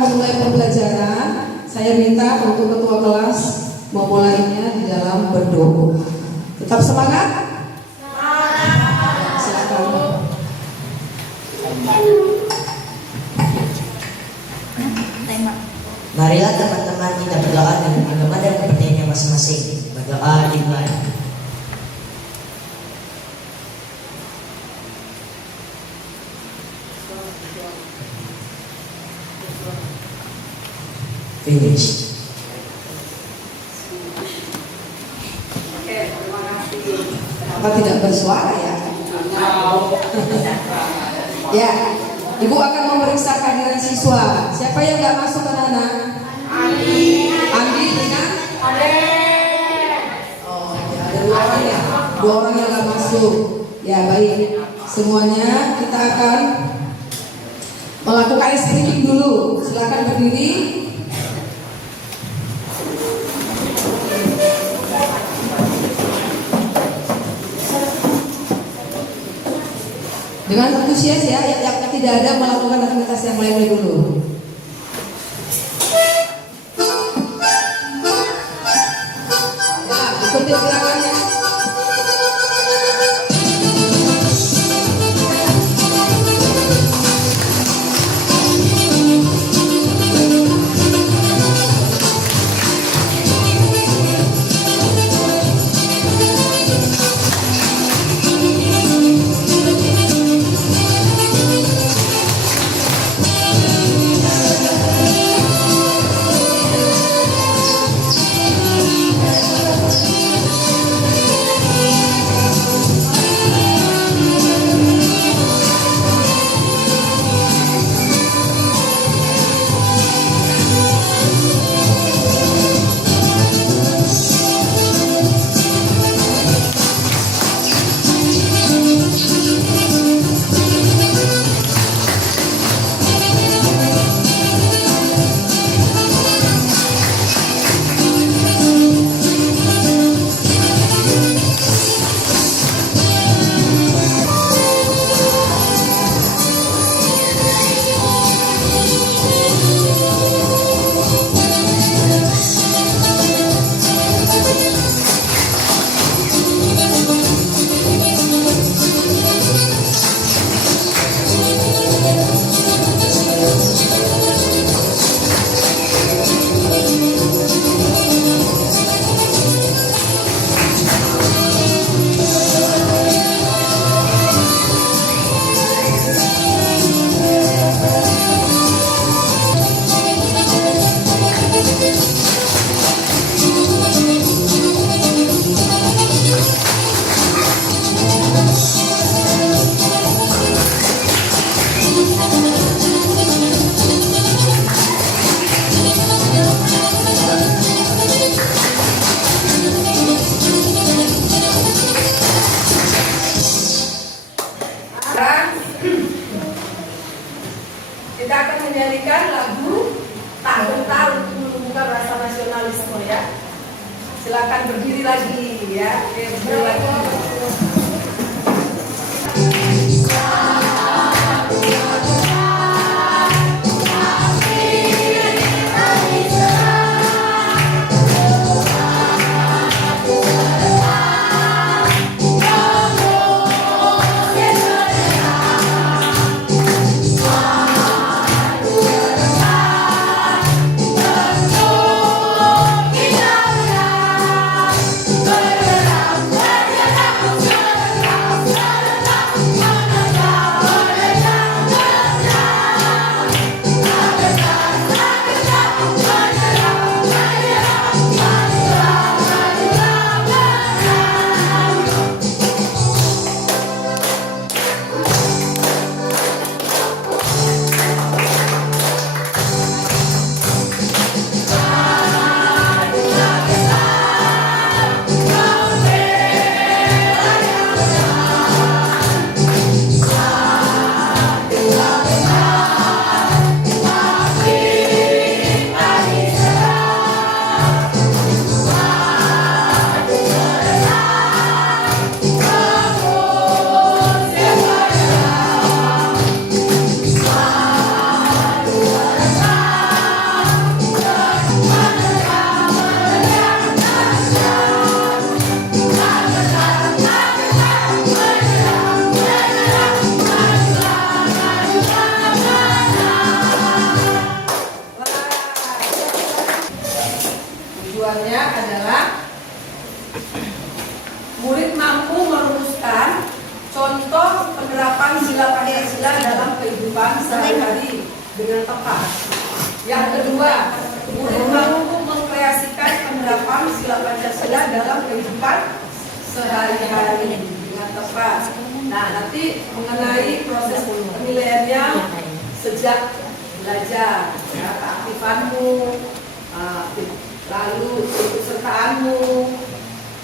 memulai pembelajaran, saya minta untuk ketua kelas memulainya di dalam berdoa. Tetap semangat? Silakan. Marilah teman-teman kita berdoa dengan agama dan kepercayaannya masing-masing. Berdoa dimulai. Finish. Oke, terima kasih. Kenapa tidak bersuara ya? Ya, Ibu akan memeriksa kehadiran siswa. Siapa yang nggak masuk anak-anak? Andi dengan? Oh, ya, ada 2 orang ya. 2 orang yang nggak masuk. Ya baik. Semuanya kita akan melakukan speaking dulu. Silakan berdiri. Dengan antusias ya, yang tidak ada melakukan aktivitas yang lain dulu. Ya, ikuti gerakannya. Kita akan menyanyikan lagu Tak Gentar untuk menumbuhkan rasa nasionalisme ya. Silakan berdiri lagi ya. Oke, berdiri lagi. Bergerak, bergerak, bergerak. tepat. Yang kedua, murid mampu mengkreasikan penerapan sila Pancasila dalam kehidupan sehari-hari dengan tepat. Nah, nanti mengenai proses penilaiannya sejak belajar, ya, keaktifanmu, lalu keikutsertaanmu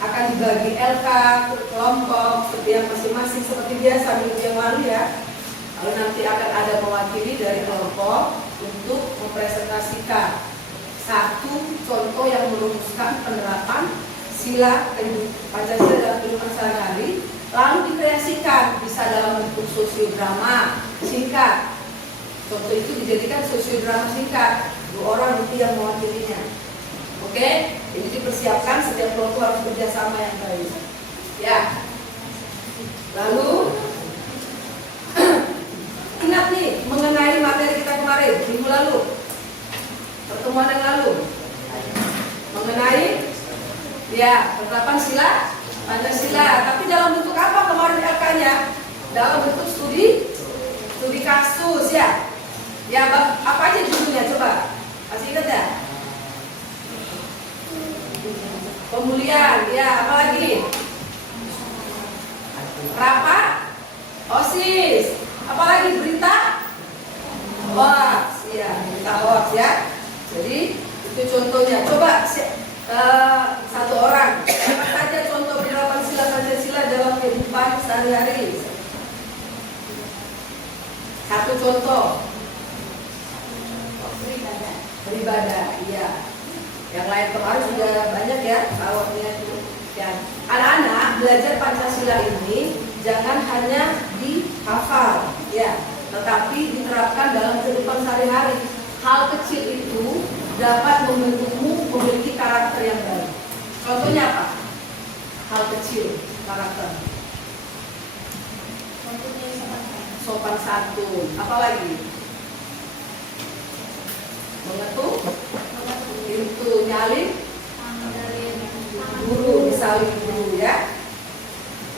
akan dibagi LK, kelompok, setiap masing-masing seperti biasa minggu yang lalu ya. Lalu nanti akan ada mewakili dari kelompok untuk mempresentasikan satu contoh yang merumuskan penerapan sila Pancasila dalam kehidupan sehari-hari, lalu dikreasikan bisa dalam bentuk sosiodrama singkat. Contoh itu dijadikan sosiodrama singkat, 2 orang nanti yang mewakilinya. Oke, jadi dipersiapkan setiap kelompok harus kerjasama yang baik. Ya. Lalu ingat nih mengenai materi kita kemarin minggu lalu, pertemuan yang lalu, mengenai ya penerapan sila Pancasila. Tapi dalam bentuk apa kemarin LK-nya? Dalam bentuk studi kasus ya. Ya, apa aja judulnya coba? Masih ingat ya? Pemulihan, ya, apa lagi? Rapat, OSIS, apa lagi? Berita hoax, ya, berita hoax ya. Jadi itu contohnya. Coba satu orang, apa saja contoh penerapan sila Pancasila dalam kehidupan sehari-hari? Satu contoh. Beribadah, iya. Yang lain kemarin sudah banyak ya awalnya itu. Ya, anak-anak belajar Pancasila ini jangan hanya dihafal, ya, tetapi diterapkan dalam kehidupan sehari-hari. Hal kecil itu dapat membentukmu memiliki karakter yang baik. Contohnya apa? Hal kecil karakter. Sopan santun. Apa lagi? Mengetuk pintu, nyalin guru, misalnya guru ya.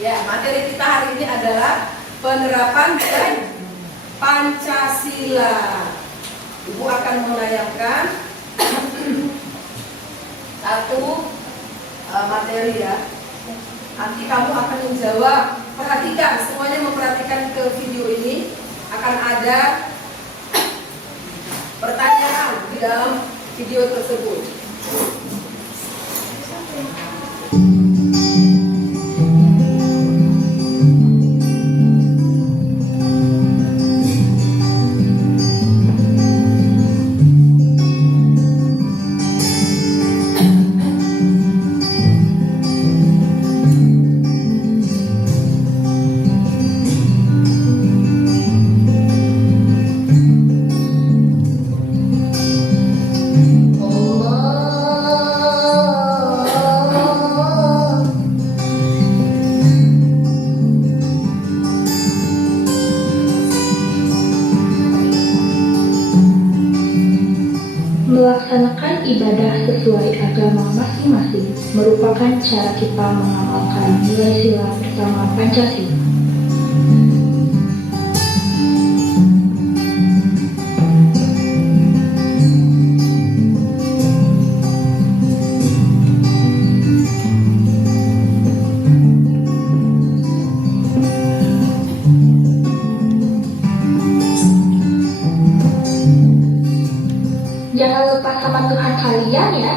Ya, materi kita hari ini adalah penerapan Pancasila. Ibu akan menayangkan satu materi ya. Nanti kamu akan menjawab. Perhatikan, semuanya memperhatikan ke video ini. Akan ada pertanyaan di dalam video tersebut. Melaksanakan ibadah sesuai agama masing-masing merupakan cara kita mengamalkan nilai sila bersama Pancasila. Jangan lupa sama Tuhan kalian ya.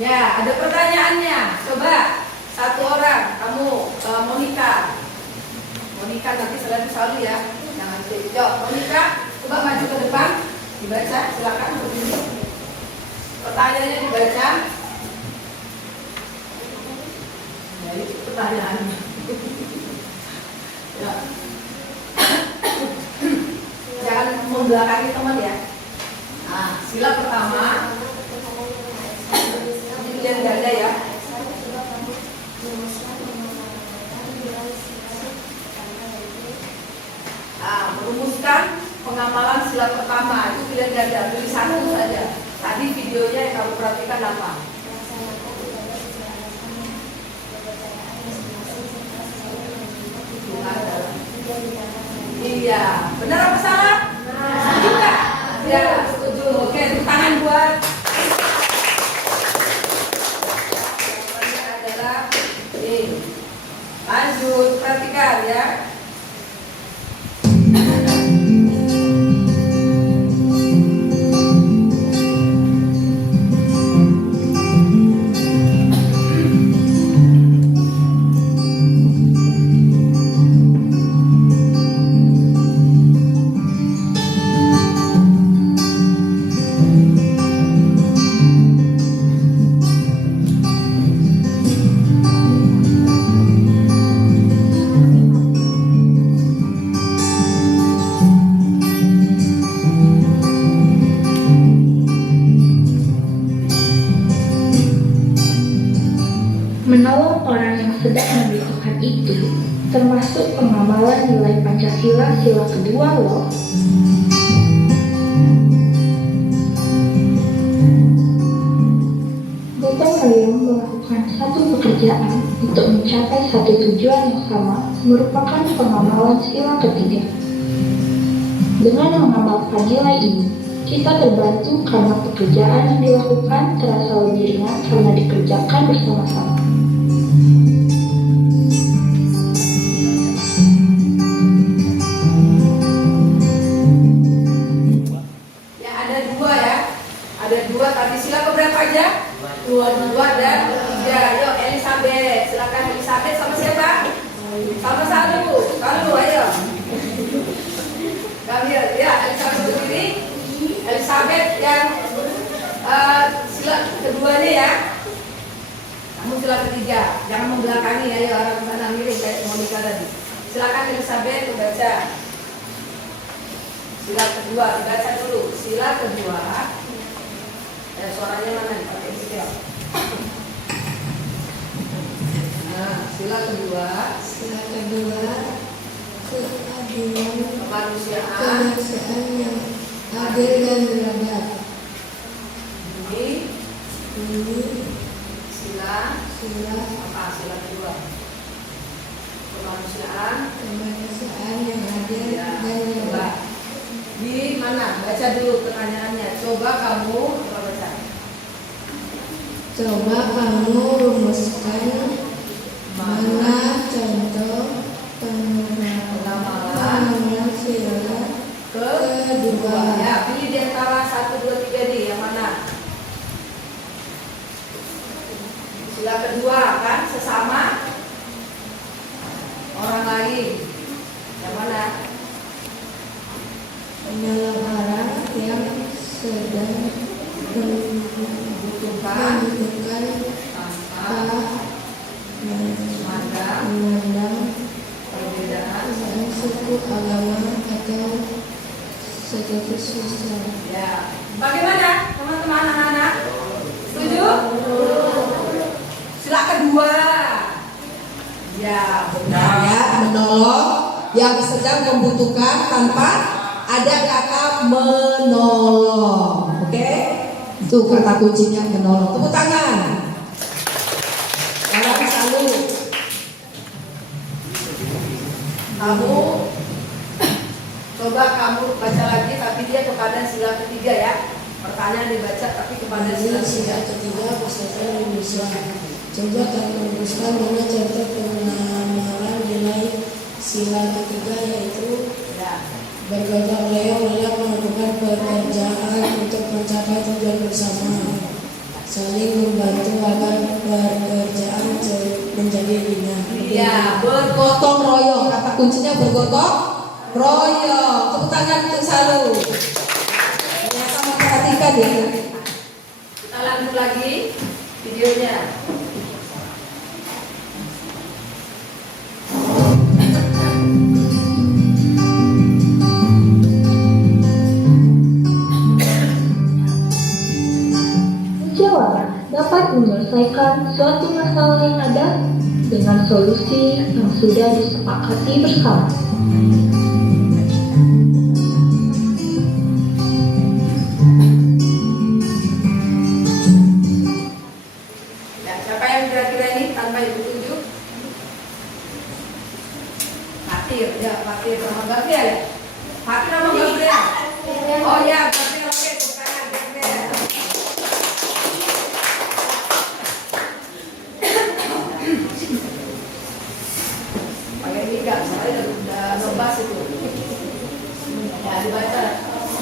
Ya, ada pertanyaannya. Coba satu orang, kamu Monica. Monica nanti selalu selalu ya. Jangan jawab. Monica, coba maju ke depan. Dibaca, silakan berdiri. Pertanyaannya dibaca. Ya, itu pertanyaannya. Ya. Jangan membelakangi teman ya. Nah, sila pertama pilihan ganda ya. Nah, merumuskan pengamalan sila pertama itu pilihan ganda. Pilih satu saja. Tadi videonya yang kamu perhatikan apa? Iya, benar apa salah? Juga. Ya, setuju. Oke, tepuk tangan buat. Jawabannya adalah ini. Lanjut, perhatikan ya. Menolong orang yang sedang membutuhkan itu termasuk pengamalan nilai Pancasila sila kedua loh. Gotong royong melakukan satu pekerjaan untuk mencapai satu tujuan yang sama merupakan pengamalan sila ketiga. Dengan mengamalkan nilai ini, kita terbantu karena pekerjaan yang dilakukan terasa lebih ringan karena dikerjakan bersama-sama. Ya, ada dua ya. Ada dua, tapi sila keberapa aja? Dua dan tiga. Ayo, Elizabeth. Silakan Elizabeth sama siapa? Sama Salu. Salu, ayo. Kami ya, Elizabeth berdiri. Elizabeth yang sila keduanya ya. Kamu sila ketiga. Jangan membelakangi, ayo arah ke sana miring kayak Monica tadi. Silakan Elizabeth membaca. Sila kedua, dibaca dulu. Sila kedua. Suaranya mana nih? Pakai mikrofon. Nah, sila kedua. Sila kedua, keadilan, Kemanusiaan. kemanusiaan yang adil dan beradab. Ini sila Sila apa? Sila kedua. Kemanusiaan. kemanusiaan yang adil Ya, dan coba. beradab. Di mana? Baca dulu pertanyaannya. Coba kamu baca. Coba kamu rumuskan mana contoh pengamalan sila kedua. Ya, pilih di antara 1, 2, 3 nih. Yang mana? Sila kedua kan sesama orang lain. Yang mana? Menelan yang sedang Butuhkan membutuhkan tanpa memandang memandang perbedaan. suku, agama, atau status sosial. Ya, bagaimana teman-teman anak-anak? Setuju? Sila kedua. Ya, benar. Ya, menolong yang sedang membutuhkan tanpa ada kata menolong. Oke? Itu kata kuncinya menolong. Tepuk tangan. Orang selalu. Kamu coba kamu baca lagi, tapi dia kepada sila ketiga ya. Pertanyaan dibaca tapi kepada sila Ini sila ketiga. ketiga bahasa Indonesia. Coba kamu rumuskan mana contoh pengamalan nilai sila ketiga, yaitu Ya. bergotong royong dalam melakukan pekerjaan untuk mencapai tujuan bersama, saling membantu agar pekerjaan menjadi ringan. Iya, Bergotong royong. Kata kuncinya bergotong royong. Tepuk tangan untuk selalu. Ternyata memperhatikan ya. kita lanjut lagi videonya. Jawab dapat menyelesaikan suatu masalah yang ada dengan solusi yang sudah disepakati bersama. Ya, siapa yang kira-kira ini tanpa ibu tunjuk? Fatir, ya Fatir sama Gafia ya.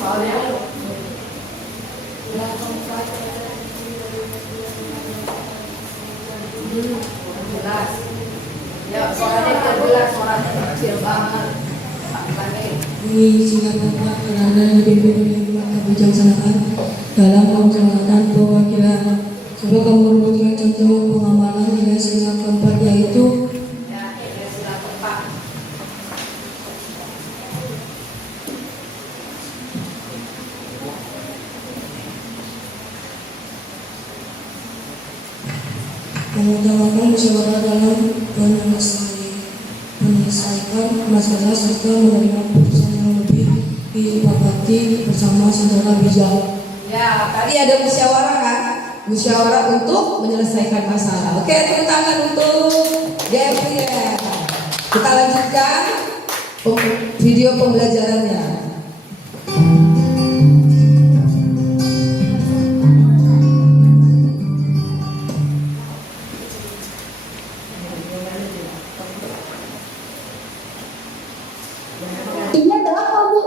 soalnya jelas. Ya, soalnya jelas, suaranya kecil banget. Ini sila kelima penanda yang dipimpin oleh lima kebijaksanaan dalam melaksanakan perwakilan. Coba kamu rumuskan contoh pengamalan nilai sila keempat, yaitu Ya, ini sila keempat. mengutamakan musyawarah dalam menyelesaikan masalah serta menerima keputusan yang lebih disepakati bersama secara bijak. Ya, Tadi ada musyawarah kan? Musyawarah untuk menyelesaikan masalah. Oke, tepuk tangan untuk Gabriel. Kita lanjutkan video pembelajarannya. Ini adalah apa, Bu?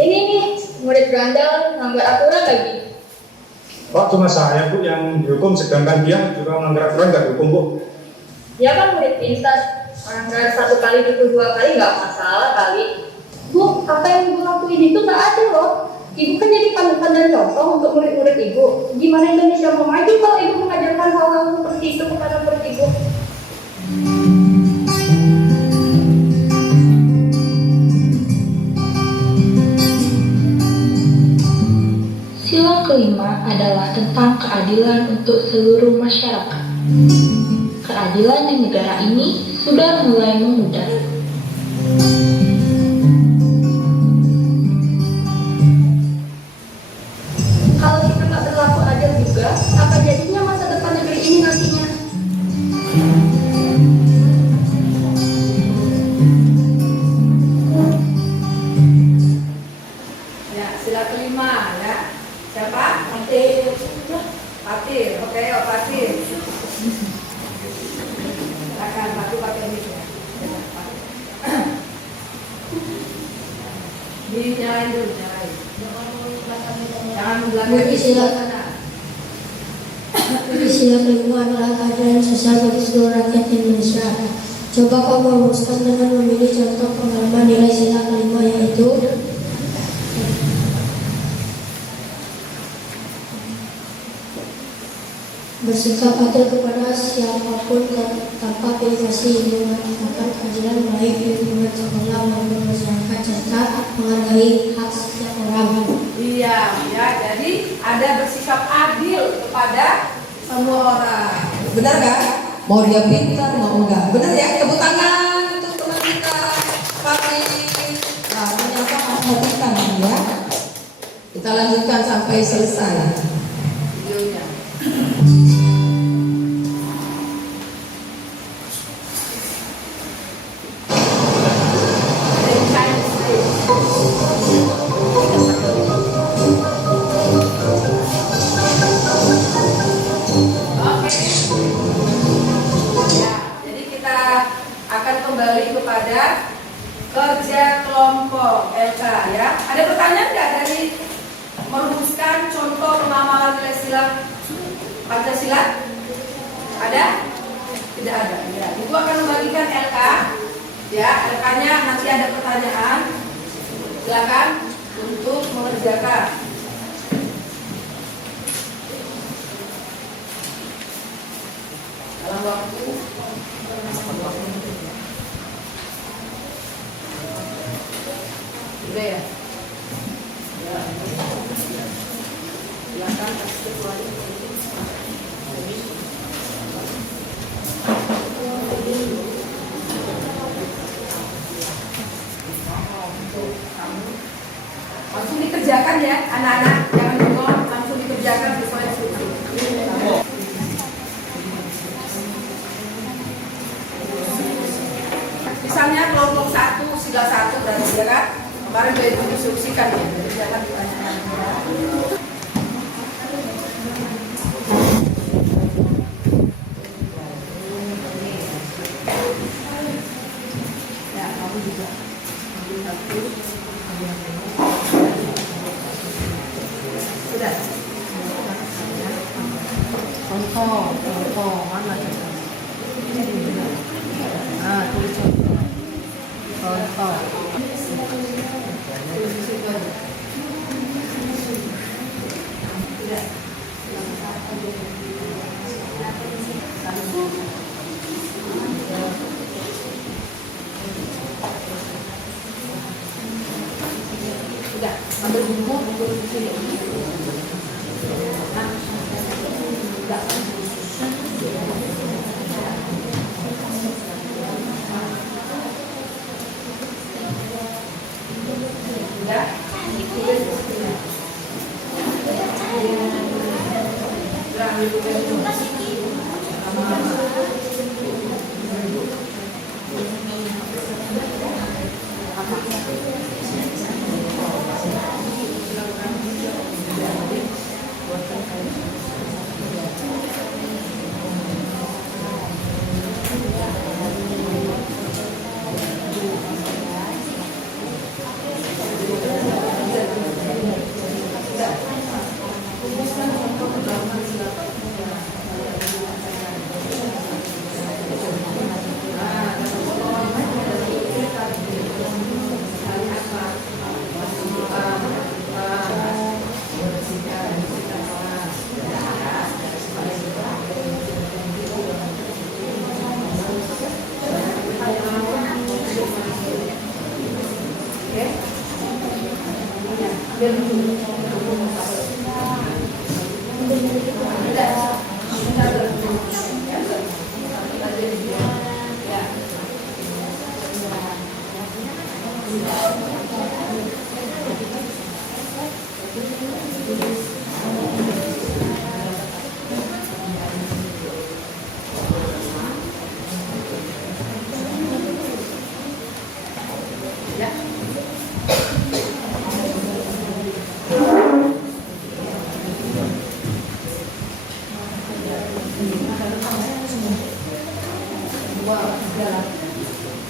Ini nih, murid berandal, ngambil aturan lagi. Oh, cuma saya Bu yang dihukum, sedangkan dia juga melanggar aturan nggak dihukum Bu. Dia kan murid pintar, orang benar 1 kali itu 2 kali nggak masalah kali. Bu, apa yang Ibu lakuin itu nggak adil loh. Ibu kan jadi panutan dan contoh untuk murid-murid Ibu. Gimana Indonesia mau maju kalau Ibu mengajarkan hal-hal seperti itu kepada murid Ibu? Sila kelima adalah tentang keadilan untuk seluruh masyarakat. Keadilan di negara ini sudah mulai memudar. Kalau kita nggak berlaku adil juga, apa jadinya masa depan negeri ini nantinya? ya, sila kelima ya. Siapa? Patir. Patir, oke, oh Patir. Silakan, pakai mic ya. Dinyalain dulu, nyalain. Jangan membelakang Sila kelima adalah keadilan sosial bagi seluruh rakyat Indonesia. Coba kamu rumuskan dengan memilih contoh pengalaman nilai sila kelima, yaitu bersikap adil kepada siapapun tanpa pilih kasih, mengatakan keadilan baik di lingkungan sekolah maupun masyarakat, serta menghargai hak setiap orang. Iya, ya. Jadi ada bersikap adil kepada semua orang. Benar kan? Mau dia pintar, mau enggak. Benar ya? Tepuk tangan untuk teman kita, Papi. Nah, ternyata perhatikan ya. Kita lanjutkan sampai selesai. Videonya. Oke. Ya, jadi kita akan kembali kepada kerja kelompok LK ya. Ada pertanyaan nggak dari merumuskan contoh pengamalan nilai sila Pancasila? Ada? Tidak ada. Ya, Ibu akan membagikan LK. Ya, LK-nya nanti ada pertanyaan. Silakan untuk mengerjakan. Dalam waktu udah ya? Ya. Silakan kasih ketuanya. Langsung dikerjakan ya anak-anak, jangan bengong, langsung dikerjakan sesuai instruksi. Misalnya kelompok 1 sila 1 dan ya kan kemarin sudah diinstruksikan ya, jadi jangan ditanyakan. Ya, kamu juga ambil satu, ambil yang lain. contoh mana coba? Nah, tulis contoh. Contoh. Udah, ambil buku tulis di sini. Nah, udah. Udah, tulis di sini. Udah, ambil tulis di sini.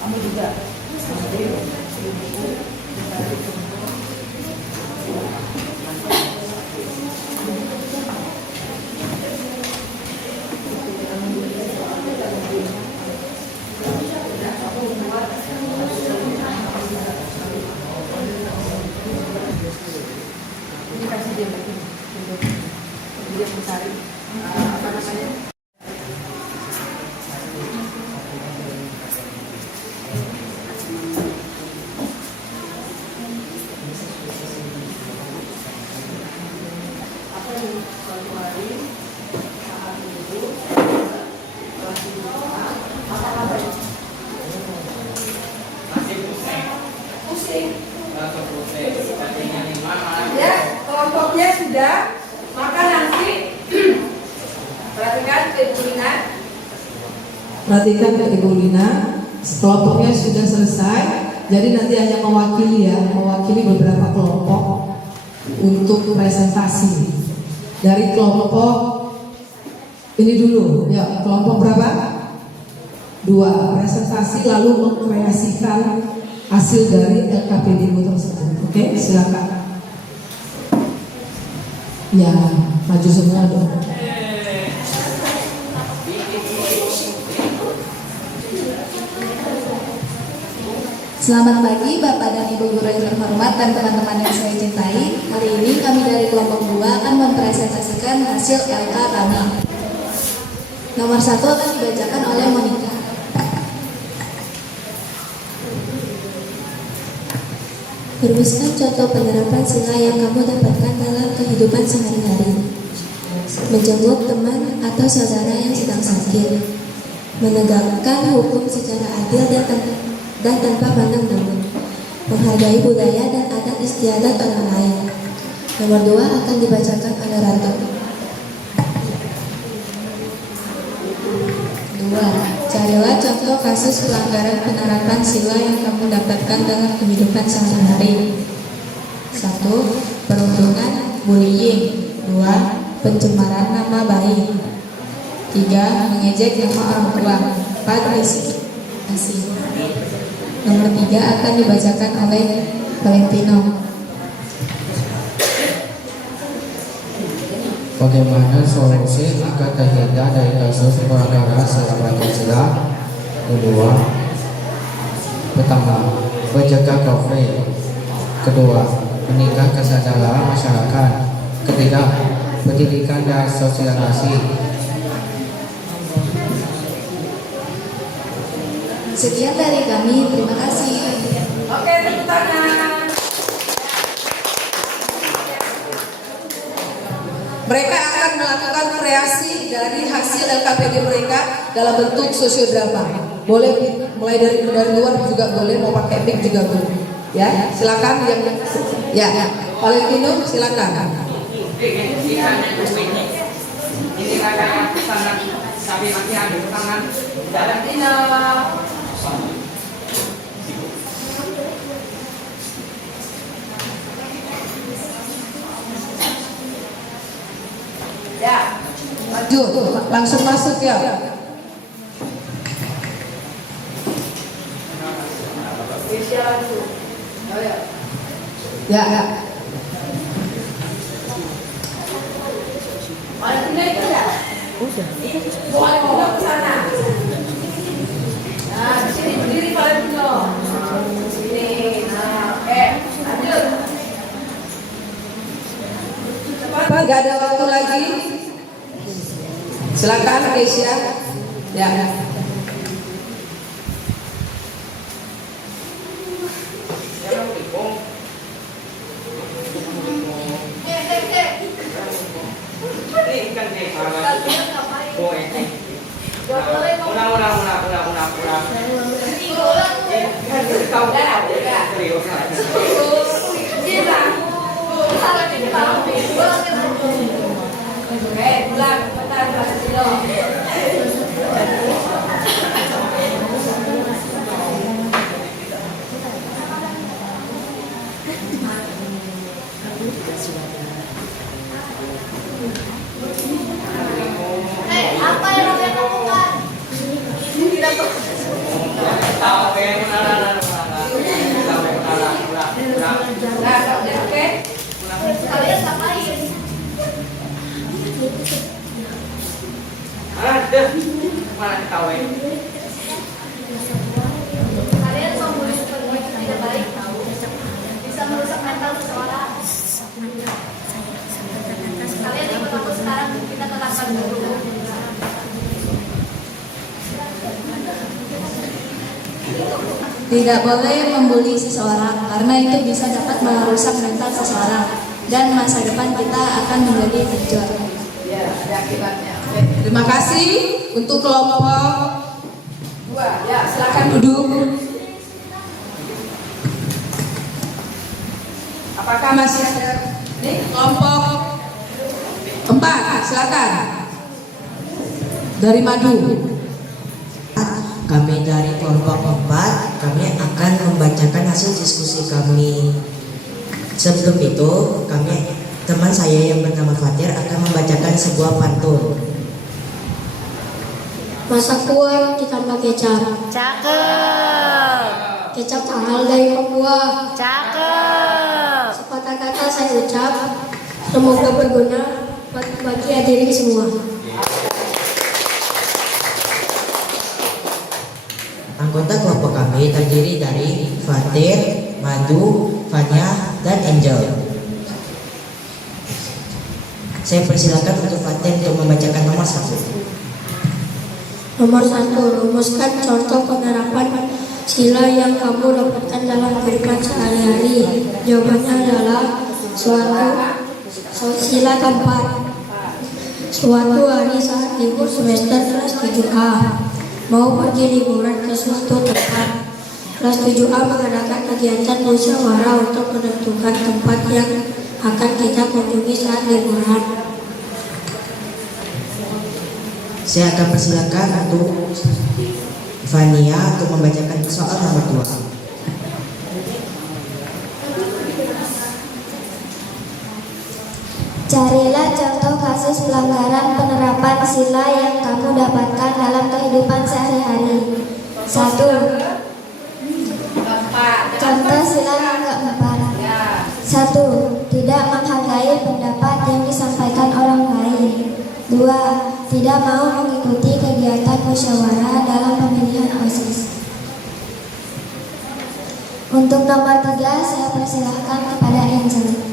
Kamu juga. Ini kasih dia lagi. Dia mencari apa namanya? Ya, kelompoknya sudah, maka nanti perhatikan ke Ibu Lina. Perhatikan ke Ibu Lina, kelompoknya sudah selesai. Jadi nanti hanya mewakili beberapa kelompok untuk presentasi. Dari kelompok ini dulu, ya kelompok berapa? 2, presentasi lalu mengkreasikan hasil dari LKPD tersebut. Oke, silakan. Ya, maju semua dong. Selamat pagi Bapak dan Ibu guru yang terhormat dan teman-teman yang saya cintai. Hari ini kami dari kelompok 2 akan mempresentasikan hasil LK kami. Nomor 1 akan dibacakan oleh Monica. Rumuskan contoh penerapan sila yang kamu dapatkan dalam kehidupan sehari-hari. Menjenguk teman atau saudara yang sedang sakit. Menegakkan hukum secara adil dan tanpa pandang bulu. Menghargai budaya dan adat istiadat orang lain. Nomor 2 akan dibacakan oleh Ranto. 2. Carilah contoh kasus pelanggaran penerapan sila yang kamu dapatkan dalam kehidupan sehari-hari. 1. Perundungan, bullying. 2. Pencemaran nama baik. 3. Mengejek nama orang tua. 4. Diskriminasi. Nomor 3 akan dibacakan oleh Valentino. Bagaimana solusi agar terhindar dari kasus pelanggaran sila Pancasila? Kedua, pertama, mencegah konflik. Kedua, meningkatkan kesadaran masyarakat. Ketiga, pendidikan dan sosialisasi. Sekian dari kami, terima kasih. Oke, tepuk tangan. Mereka akan melakukan kreasi dari hasil LKPD mereka dalam bentuk sosiodrama. Boleh mulai dari luar juga boleh, mau pakai mic juga boleh. Ya, silakan yang Valentino silakan. Ini kakak pesanan sapi mati ada tangan Valentino. Ya, Maju, langsung masuk ya. Keisha langsung. Oh ya. Ya. Valentino itu ya? Valentino ke sana. Nah, di sini berdiri Valentino. Sini. Nah, oke. Lanjut. Pak, gak ada waktu lagi. Silakan Keisha. Ya. ini kan deh Pulang, cepetan Valentino. Apa yang kalian lakukan? Nah, oke. Kalian ngapain? ada mana ketawain Kalian membunuh sepenuhnya itu tidak baik, tahu? Bisa merusak mental seseorang. Kalian ikut aku sekarang, kita ke kantor dulu. Tidak boleh membuli seseorang karena itu bisa dapat merusak mental seseorang dan masa depan kita akan menjadi hancur. Ya, ada akibatnya. Oke. Terima kasih untuk kelompok 2. Ya, silakan. duduk. Apakah masih ada kelompok 4? Silakan. Dari Madu. Kami dari kelompok 4, kami akan membacakan hasil diskusi kami. Sebelum itu, teman saya yang bernama Fatir akan membacakan sebuah pantun. Masak kue ditambah kecap. Cakep. Kecap mahal dari Papua. Cakep. Sepatah kata saya ucap, semoga berguna bagi hadirin semua. Anggota kelompok kami terdiri dari Fatir, Madu, Fanya, dan Angel. Saya persilakan untuk Fatir untuk membacakan nomor 1. Nomor 1, rumuskan contoh penerapan sila yang kamu dapatkan dalam kehidupan sehari-hari. Jawabannya adalah sila keempat. Suatu hari saat libur semester kelas 7A mau pergi liburan ke suatu tempat. Kelas 7A mengadakan kegiatan musyawarah untuk menentukan tempat yang akan kita kunjungi saat liburan. Saya akan persilakan untuk Fania untuk membacakan soal nomor 2. Carilah contoh kasus pelanggaran penerapan sila yang kamu dapatkan dalam kehidupan sehari-hari. 1. Contoh sila yang keempat. 1. Tidak menghargai pendapat yang disampaikan orang lain. kedua, tidak mau mengikuti kegiatan musyawarah dalam pemilihan OSIS. Untuk nomor 3, saya persilahkan kepada Angel.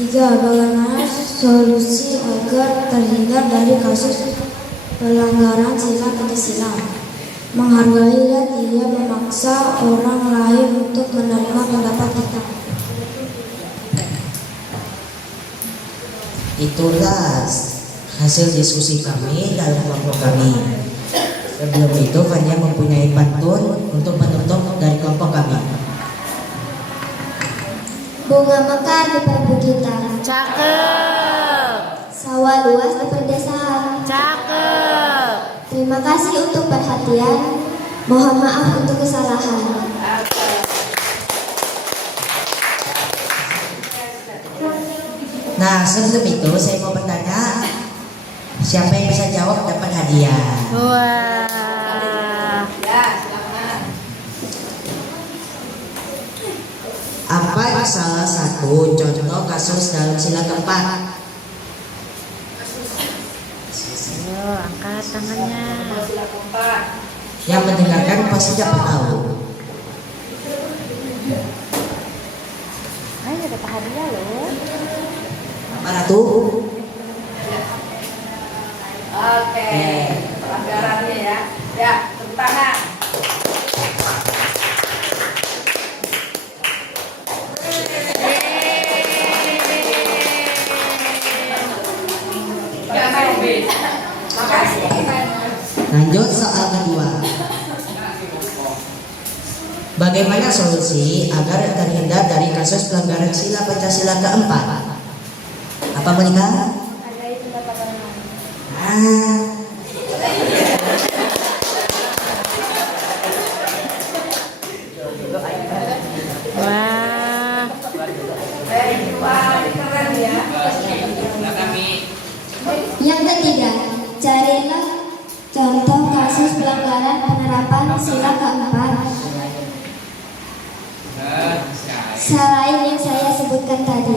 3. Bagaimana solusi agar terhindar dari kasus pelanggaran sila Pancasila? Menghargai dan tidak memaksa orang lain untuk menerima pendapat kita. Itulah hasil diskusi kami dalam kelompok kami. Sebelum itu Fania mempunyai pantun untuk penutup dari kelompok kami. Bunga mekar di perbukitan, Cakep. sawah luas di pedesaan. Cakep. Terima kasih untuk perhatian. Mohon maaf untuk kesalahan. Nah, sebelum itu saya mau bertanya, siapa yang bisa jawab dapat hadiah. Wah. Ya, silakan. Apa salah satu contoh kasus dalam sila keempat? Ayo, angkat tangannya. Sila keempat. Yang mendengarkan pasti dapat tahu. Ayo, dapat hadiah loh. Apa Ratu? Oke, pelanggarannya ya. Ya, tepuk tangan. Makasih. Lanjut soal kedua. Bagaimana solusi agar terhindar dari kasus pelanggaran sila Pancasila keempat? Apa Monika? Hargai pendapat orang lain. Wah. Wah, ini keren ya. Yang ketiga, carilah contoh kasus pelanggaran penerapan sila keempat selain yang saya sebutkan tadi.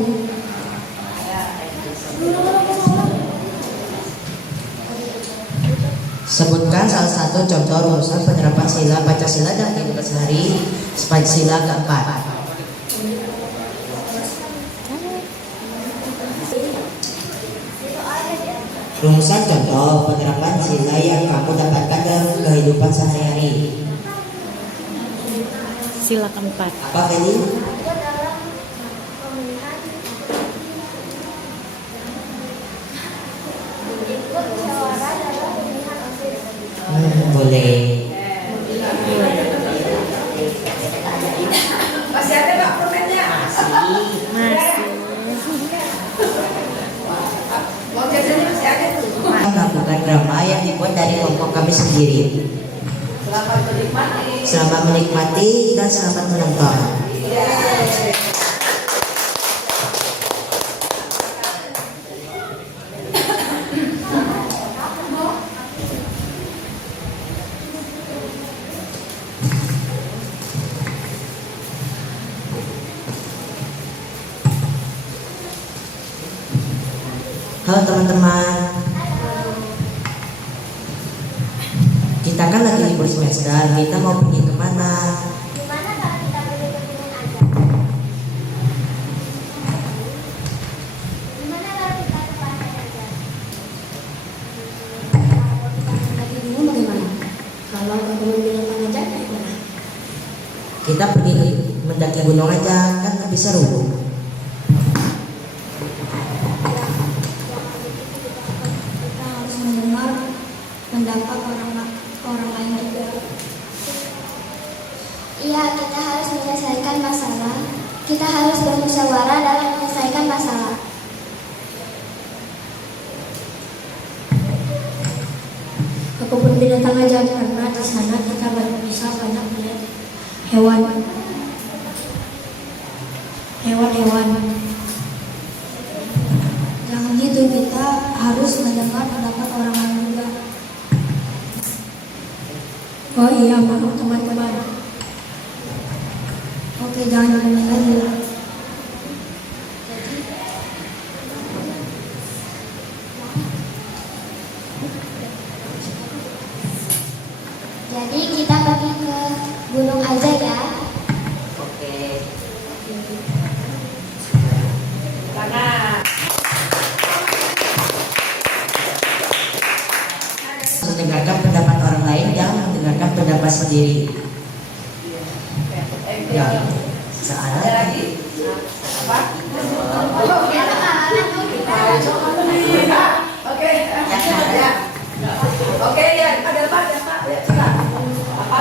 Sebutkan salah satu contoh rumusan penerapan sila Pancasila dalam kehidupan sehari sila keempat. Rumusan contoh penerapan sila yang kamu dapatkan dalam kehidupan sehari-hari. Sila keempat. Apa Feli? Boleh. Masih ada nggak permennya? Masih. Mau jajannya masih ada tuh. Melakukan drama yang dibuat dari kelompok kami sendiri. Selamat menikmati. Selamat menikmati dan selamat menonton. Halo teman-teman, kita kan lagi libur semester, kita mau pergi kemana? Gimana kalau kita pergi ke gunung aja? Gimana kalau kita ke pantai aja? Lagi bingung bagaimana? Kalau ke gunung binatang aja gimana? Kita pergi mendaki gunung aja, kan lebih seru. Kita harus mendengar pendapat orang lain juga. Iya, kita harus menyelesaikan masalah. Kita harus bermusyawarah dalam menyelesaikan masalah. Ke kebun binatang aja karena di sana kita bisa banyak melihat hewan-hewan. Jangan gitu, kita harus mendengar pendapat orang lain juga. Oh iya, maaf teman-teman. Oke, jangan mendengar dulu. Ya, Ada soalnya lagi? Apa? Oke, ya. Oke, ya, ada apa? Ya, Pak. Ya, silakan. Apa?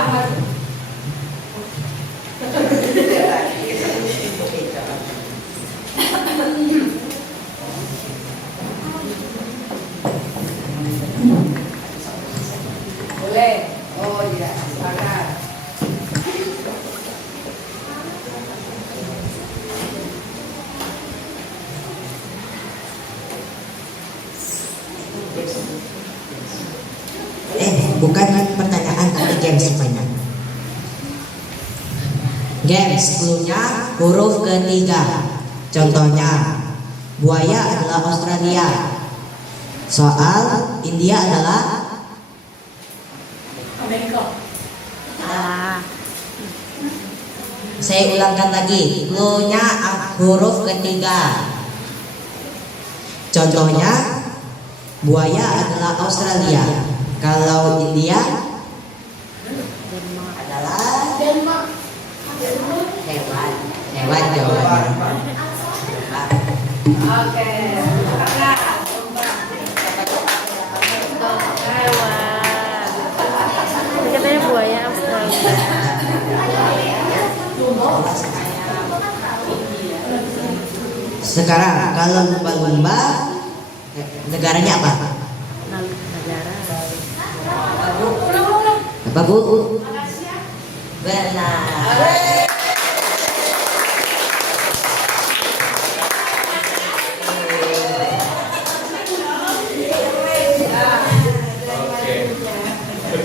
Boleh. Oh iya, silakan. bukan pertanyaan tapi games rupanya. Games sebelumnya huruf ketiga. Contohnya, buaya adalah Australia. Soal India adalah Ah. Saya ulangkan lagi, clue-nya huruf ketiga. Contohnya, buaya adalah Australia. Kalau India adalah hewan. Hewan jawabannya. Oke. Hewan. Ini katanya buaya Australia. Sekarang kalau lumba-lumba negaranya apa? Negara. Apa Bu? Benar.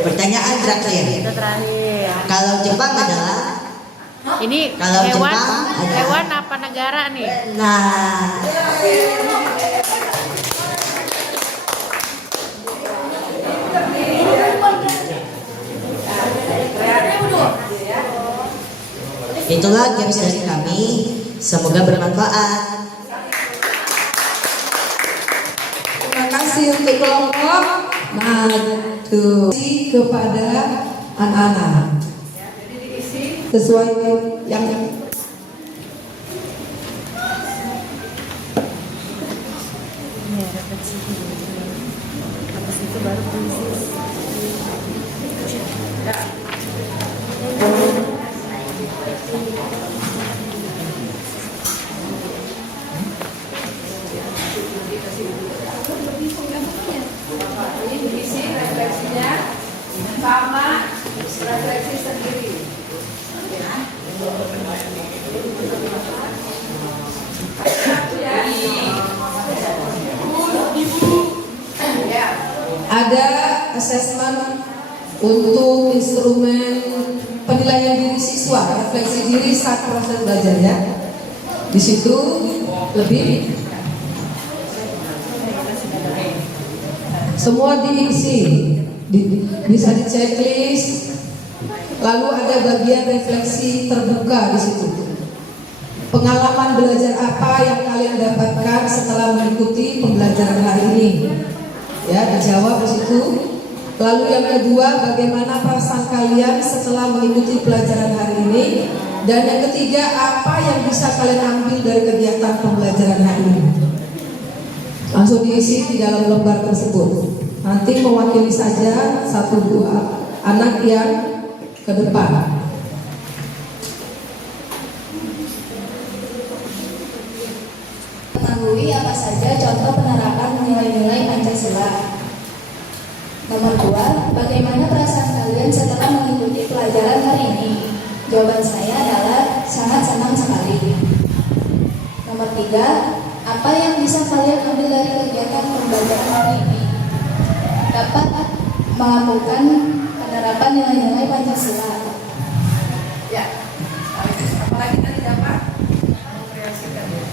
Pertanyaan terakhir. Itu terakhir. Kalau Jepang adalah Ini Kalau hewan, Jepang ada- hewan apa negara nih? nah itulah games dari kami. Semoga bermanfaat. Terima kasih untuk kelompok maju kepada anak-anak sesuai yang Ini ya, refleksi dulu. Habis itu baru puisi. Ini diisi refleksinya sama refleksi sendiri. Ya. ada asesmen untuk instrumen penilaian diri siswa, refleksi diri saat proses belajar ya. Di situ lebih semua diisi, bisa di checklist. Lalu ada bagian refleksi terbuka di situ. Pengalaman belajar apa yang kalian dapatkan setelah mengikuti pembelajaran hari ini? Ya, dijawab di situ. Lalu yang kedua, bagaimana perasaan kalian setelah mengikuti pelajaran hari ini? Dan yang ketiga, apa yang bisa kalian ambil dari kegiatan pembelajaran hari ini? Langsung diisi di dalam lembar tersebut. Nanti mewakili saja 1-2 anak yang ke depan. Ketahui apa saja contoh penerapan nilai-nilai Pancasila. Nomor 2, bagaimana perasaan kalian setelah mengikuti pelajaran hari ini? Jawaban saya adalah sangat senang sekali. Nomor 3, apa yang bisa kalian ambil dari kegiatan pembelajaran hari ini? Dapat melakukan penerapan nilai-nilai Pancasila. Ya. Apalagi tadi dapat mengkreasikan ya.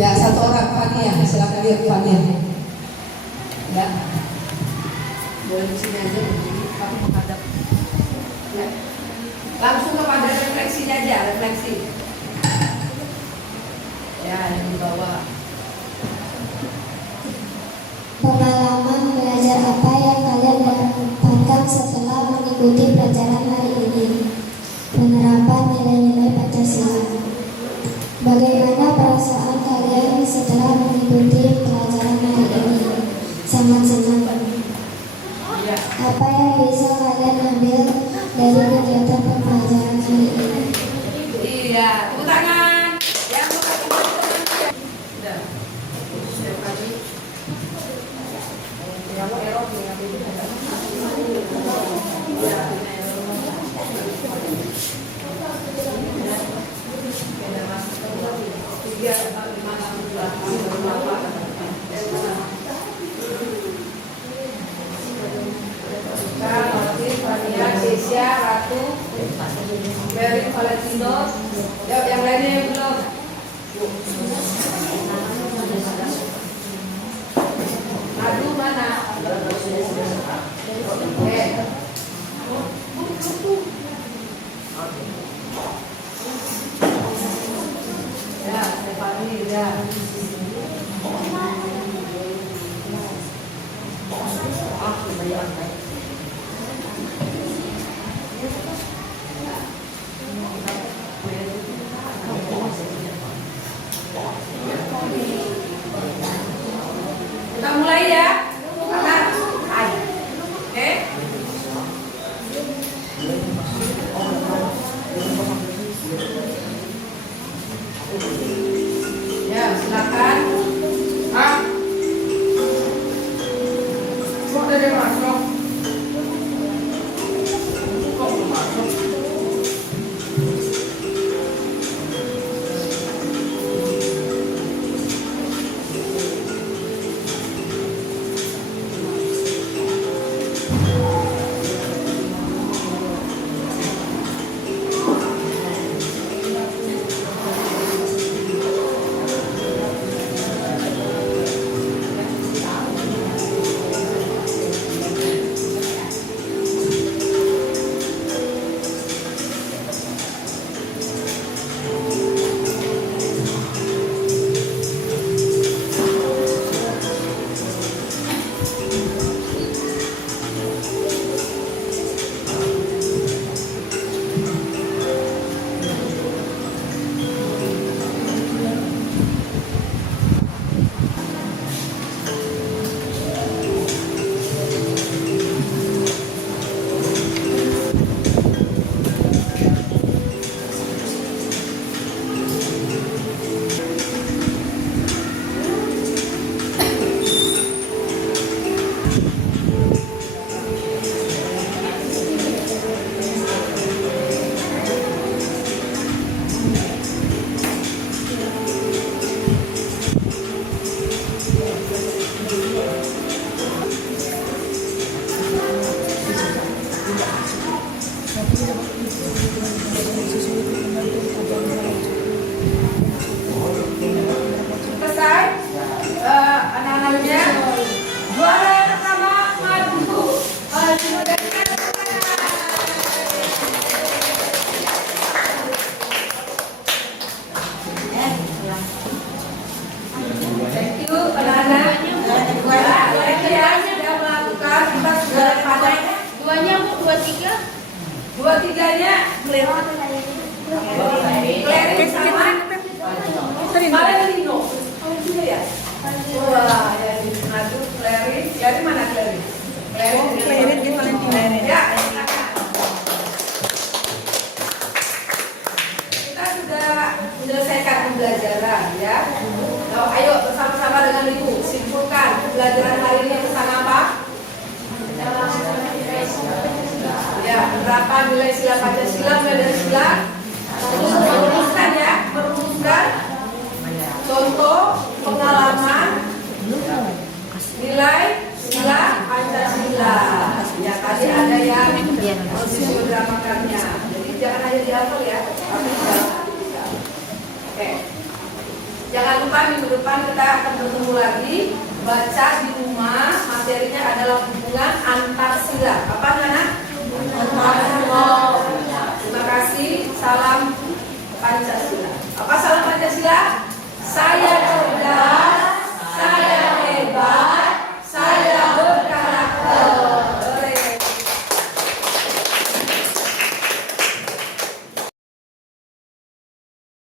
Ya, satu orang, Fania, silakan lihat Fania. Ya. Boleh di sini aja, jadi kamu menghadap. Ya. Langsung kepada refleksinya aja, refleksi. Ya, yang di bawah. Pengalaman belajar apa yang kalian dapatkan ya, Ratu, Ferry, Valentino. Ya, yang lainnya yang belum. Madu mana? Ya, Stefani, ya. Kita mulai ya. Anak, ayo. Oke. Ya, silakan. Kok ada yang masuk? Kok belum masuk? Selesai anak-anaknya. Juara yang pertama maju. Maju dari thank you anak-anak. Mereka yang sudah melakukan kita sudah pada duanya bu, 23-nya Clary sama Valentino. Valentino ya? Wah, ya di maju Clary. Clary mana Clary? Clary di Valentino. Ya, silakan. Kita sudah menyelesaikan pembelajaran ya. Nah, ayo bersama-sama dengan Ibu simpulkan pembelajaran hari ini tentang apa? Ya, penerapan nilai sila Pancasila dari sila. Merumuskan ya, merumuskan contoh pengalaman nilai sila Pancasila. Ya, tadi ada yang mensiogramakannya. Jadi jangan hanya dihafal ya, tapi juga. Oke. Jangan lupa minggu depan kita akan bertemu lagi. Baca di rumah, materinya adalah hubungan antar sila. Apa Nana? Terima kasih. Salam Pancasila. Apa salam Pancasila? Saya